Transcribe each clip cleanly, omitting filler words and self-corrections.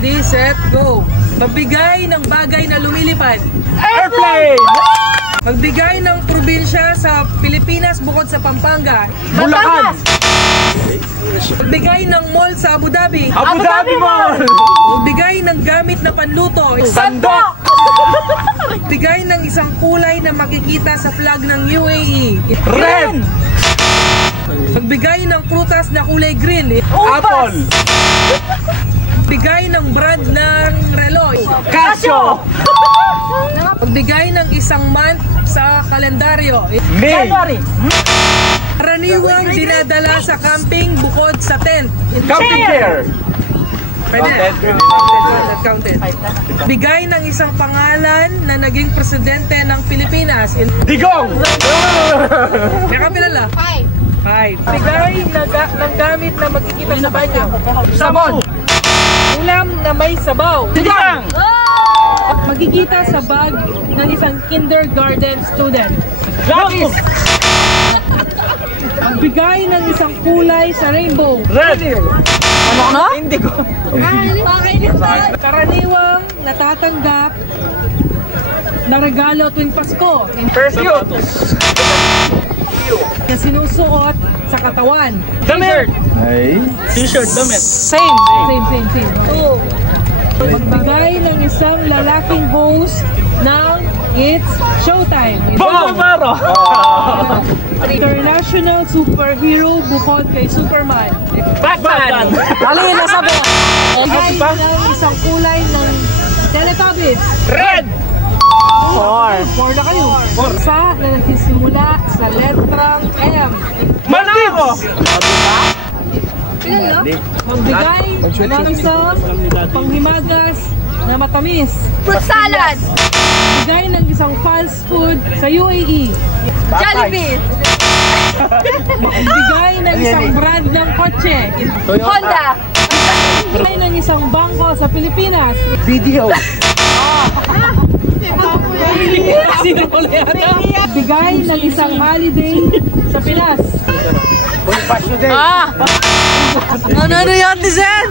Ready, set, go! Magbigay ng bagay na lumilipad. Airplane! Magbigay ng probinsya sa Pilipinas bukod sa Pampanga. Bulacan! Magbigay ng mall sa Abu Dhabi. Abu Dhabi Mall! Magbigay ng gamit na panluto. Sandok! Magbigay ng isang kulay na makikita sa flag ng UAE. Red! Magbigay ng prutas na kulay green. Apple! Magbigay ng brand ng relo. Casio! Magbigay ng isang month sa kalendaryo. May! Karaniwang dinadala sa camping bukod sa tent. Camping chair! Pwede. Counted. Bigay ng isang pangalan na naging presidente ng Pilipinas. Digong! May kapilala? 5. Bigay ng gamit na magkikita sa banyo. Sabon! Ulam na may sabaw. Tigang! Magkikita sa bag ng isang kindergarten student. Lapis! Magbigay ng isang kulay sa rainbow. Red! Ano ka na? Indigo. Karaniwang natatanggap na regalo tuwing Pasko. Perfume! Na sinusuot sa katawan. Damit! T-shirt, damit. Same. Magbigay ng isang lalaking host ng It's Showtime. Bomaro! International superhero bukod kay Superman. Batman! Dali, nasabi! Bigay ng isang kulay ng Teletubbies. Red! 4 na kayo. Sa na nagsisimula sa letrang M. Manako! Magbigay ng isang panghimagas na matamis. Fruit salad! Magbigay ng isang fast food sa UAE. Jollibee! Magbigay ng isang brand ng kotse. Honda! Magbigay ng isang bangko sa Pilipinas. Video! Sino ulit yata? Magbigay ng isang holiday sa Pinas. Bonifacio Day! Ano yan, Tizen?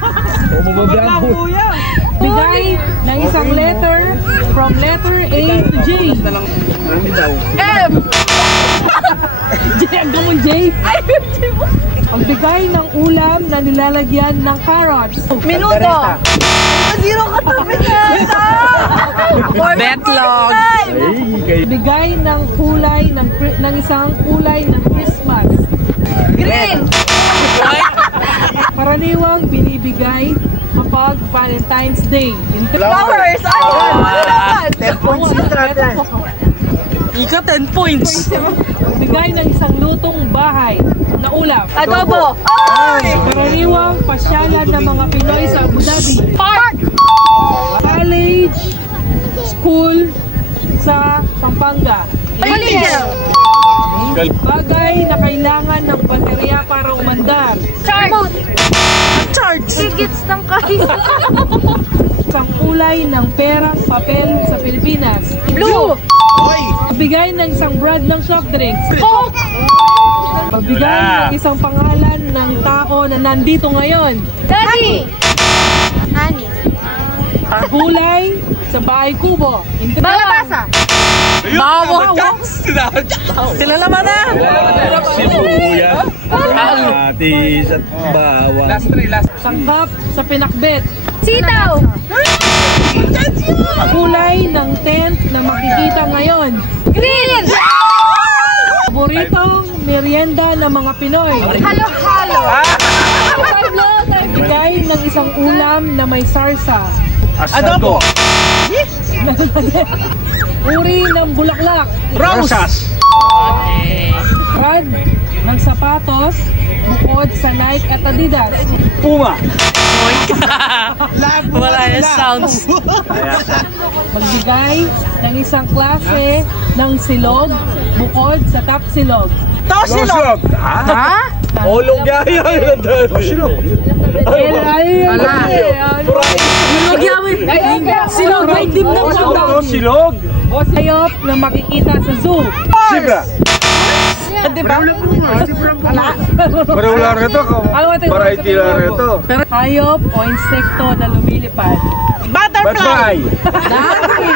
Bigay ng isang letter from letter A to J. M! Hanggang mo J. Magbigay ng ulam na nilalagyan ng carrots. Minuto! Zero ka tabi na! Betlog. Bigay ng kulay ng isang kulay ng Christmas. Green! Karaniwang binibigay kapag Valentine's Day. Flowers! Ay! 10 points na natin. Ika 10 points. Bigay ng isang lutong bahay na ulam. Adobo! Ay! Karaniwang pasyalan ng mga Pinoy sa Abu Dhabi. Park! College, school sa Pampanga. Collegium! Bagay na kailangan ng baterya para umandar. Charge! Charge! Higits ng kayo. Isang kulay ng perang papel sa Pilipinas. Blue! Magbigay ng isang brand ng soft drinks. Coke! Magbigay ng isang pangalan ng tao na nandito ngayon. Daddy! Honey! Gulay sa bahay kubo. Balabasa! Bawa! Kilala mo na! Sibuyas, kamatis at bawang. Sangkap sa pinakbet. Sitaw! Kulay ng tent na makikita ngayon. Green! Paboritong merienda ng mga Pinoy. Halo-halo! Bigay ng isang ulam na may sarsa. Adobo! Uri ng bulaklak. Rosas! Brand ng sapatos bukod sa Nike at Adidas. Puma! Wala yung sounds. Magbigay ng isang klase ng silog bukod sa top silog. Tosilog! Ha? Olog yaya! Tosilog! Silog ay dim ng Tosilog! Ayop na makikita sa zoo. Zebra! Di ba? Wala. Pero wala rito. Variety lang rito. Hayop o insekto na lumilipad. Butterfly. Dami!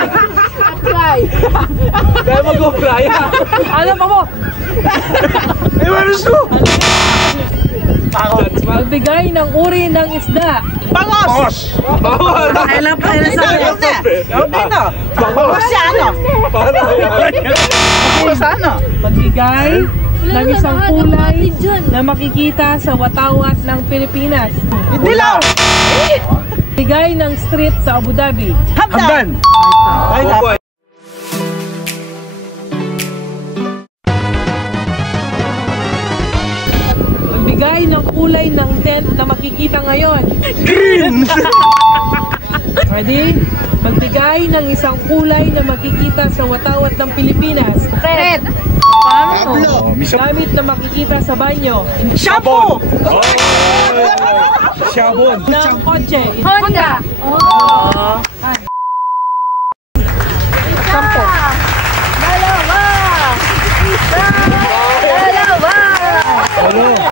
Kaya mag-fly ha. Ano pa mo? Eh, manos ko. Magbigay ng uri ng isda. Bangos. Bawal. Kailan pa Ito, yun na. Yun na. Bangos siya, ano? Bangos ano? Magbigay ng isang kulay na makikita sa watawat ng Pilipinas. Dilaw. Magbigay ng street sa Abu Dhabi. Hamdan. Ay, dapat. Magbigay ng kulay ng tent na makikita ngayon. Green. Ready? Magbigay ng isang kulay na makikita sa watawat ng Pilipinas. Red. Paano? Gamit na makikita sa banyo. Shampoo. Shabon. Ng kotse. Honda. Ah,